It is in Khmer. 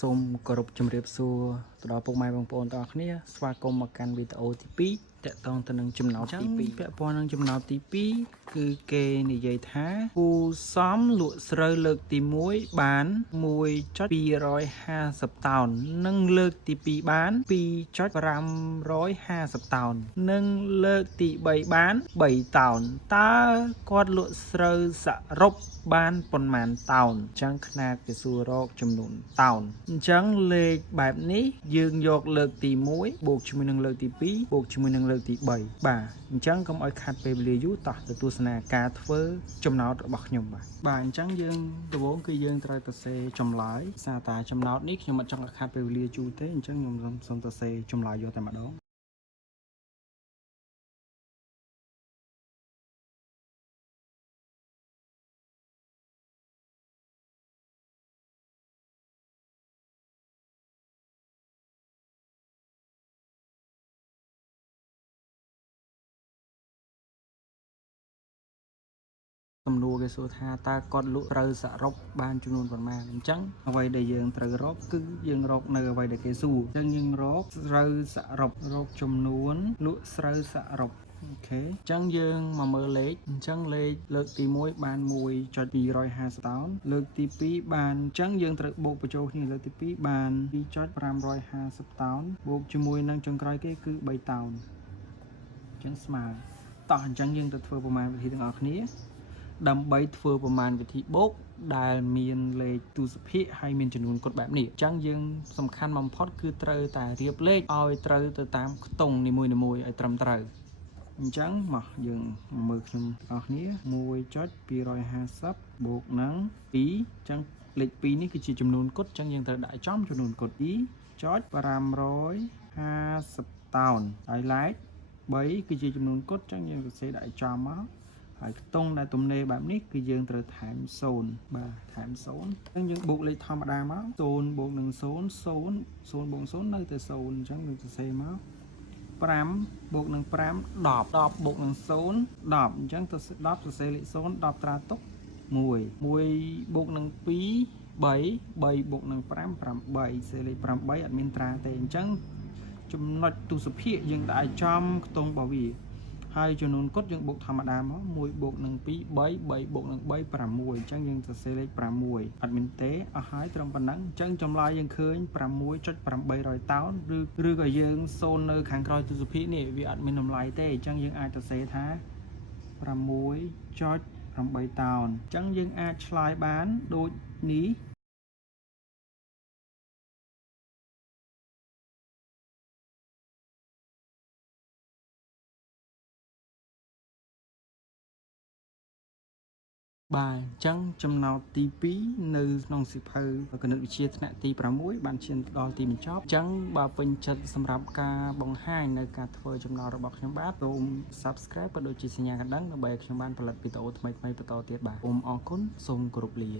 សូមគោរពជំរាបសួរទៅដល់ពុកម៉ែបងប្អូនទាំងអស់គ្នាស្វាគមន៍មកកាន់វីដេអូទី2តាក់ទងទៅនឹងចំណោទទី2ពាក់ព័ន្ធនឹងចំណោទទី2គឺគេនិយាយថាគូសំលក់ស្រូវលើកទី1បាន 1.250 តោននិងលើកទី2បាន 2.550 តោននិងលើកទី3បាន 3 តោនតើគាត់លក់ស្រូវសរុបបានប៉ុន្មានតោនអញ្ចឹងខ្នាតគេសួររកចំនួនតោនអញ្ចឹងលេខបែបនេះយើងយកលើកទី1បូកជាមួយនឹងលើកទី2បូកជាមួយនឹងលើកទី3បាទអញ្ចឹងកុំឲ្យខាត់ពេលវេលាយូរតោះទៅទស្សនាការធ្វើចំណោទរបស់ខ្ញុំបាទអញ្ចឹងយើងដំបូងគឺយើងត្រូវទៅសេចម្លើយសារតាចំណោទនេះខ្ញុំអត់ចង់ឲ្យខាត់ពេលវេលាយូរទេអញ្ចឹងខ្ញុំសូមទៅសេចម្លើយយកតែម្ដងសំណួរគេសួរថាតើគាត់លក់ត្រូវសរុបបានចំនួនប៉ុន្មានអញ្ចឹងអ្វីដែលយើងត្រូវរកគឺយើងរកនៅអ្វីដែលគេសួរអញ្ចឹងយើងរកស្រូវសរុបរកចំនួនលក់ស្រូវសរុបអូខេអញ្ចឹងយើងមកមើលលេខអញ្ចឹងលេខលើកទី1បាន 1.250 តោនលើកទី2បានអញ្ចឹងយើងត្រូវបូកបញ្ចូលគ្នាលើកទី2បាន 2.550 តោនបូកជាមួយនឹងចុងក្រោយគេគឺ3តោនអញ្ចឹងស្មើតោះអញ្ចឹងយើងទៅធ្វើប្រមាណវិធីទាំងអស់គ្នាដើម្បីធ្វើប្រមាណវិធីបូកដែលមានលេខទស្សភាគហើយមានចំនួនគត់បែបនេះអញ្ចឹងយើងសំខាន់បំផុតគឺត្រូវតែរៀបលេខឲ្យត្រូវទៅតាមខ្ទង់នីមួយៗឲ្យត្រឹមត្រូវអញ្ចឹងមកយើងមើលខ្ញុំទាំងអស់គ្នា 1.250 បូកនឹង2អញ្ចឹងលេខ2នេះគឺជាចំនួនគត់អញ្ចឹងយើងត្រូវដាក់ចំចំនួនគត់ 2.550 តោនហើយឡែក3គឺជាចំនួនគត់អញ្ចឹងយើងសរសេរដាក់ចំមកហើយខ្ទង់ដែលទំនេរបែបនេះគឺយើងត្រូវថែម0បាទថែម0អញ្ចឹងយើងបូកលេខធម្មតាមក0បូកនឹង0 0 0បូក0នៅតែ0អញ្ចឹងយើងសរសេរមក5បូកនឹង5 10 10បូកនឹង0 10អញ្ចឹងទៅ10សរសេរលេខ0 10ត្រាទុក1 1បូកនឹង2 3 3បូកនឹង5 8សរសេរលេខ8អត់មានត្រាទេអញ្ចឹងចំណុចទស្សភាគយើងដាក់ចំខ្ទង់របស់វាហើយចំនួនគត់យើងបូកធម្មតាមក1បូកនឹង2 3 3បូកនឹង3 6អញ្ចឹងយើងសរសេរលេខ6អត់មានទេអស់ហើយត្រឹមប៉ុណ្ណឹងអញ្ចឹងចម្លើយយើងឃើញ 6.800 តោនឬក៏យើងសូននៅខាងក្រោយទស្សភាគនេះវាអត់មានតម្លៃទេអញ្ចឹងយើងអាចសរសេរថា 6.8 តោនអញ្ចឹងយើងអាចឆ្លើយបានដូចនេះបាទអញ្ចឹងចំណោទទី2នៅក្នុងសៀវភៅគណិតវិទ្យាថ្នាក់ទី6បានឈានដល់ទីបញ្ចប់អញ្ចឹងបើពេញចិត្តសម្រាប់ការបង្ហាញនៅការធ្វើចំណោទរបស់ខ្ញុំបាទសូម Subscribe ក៏ដូចជាសញ្ញាកណ្ដឹងដើម្បីឲ្យខ្ញុំបានផលិតវីដេអូថ្មីៗបន្តទៀតបាទសូមអរគុណសូមគោរពលា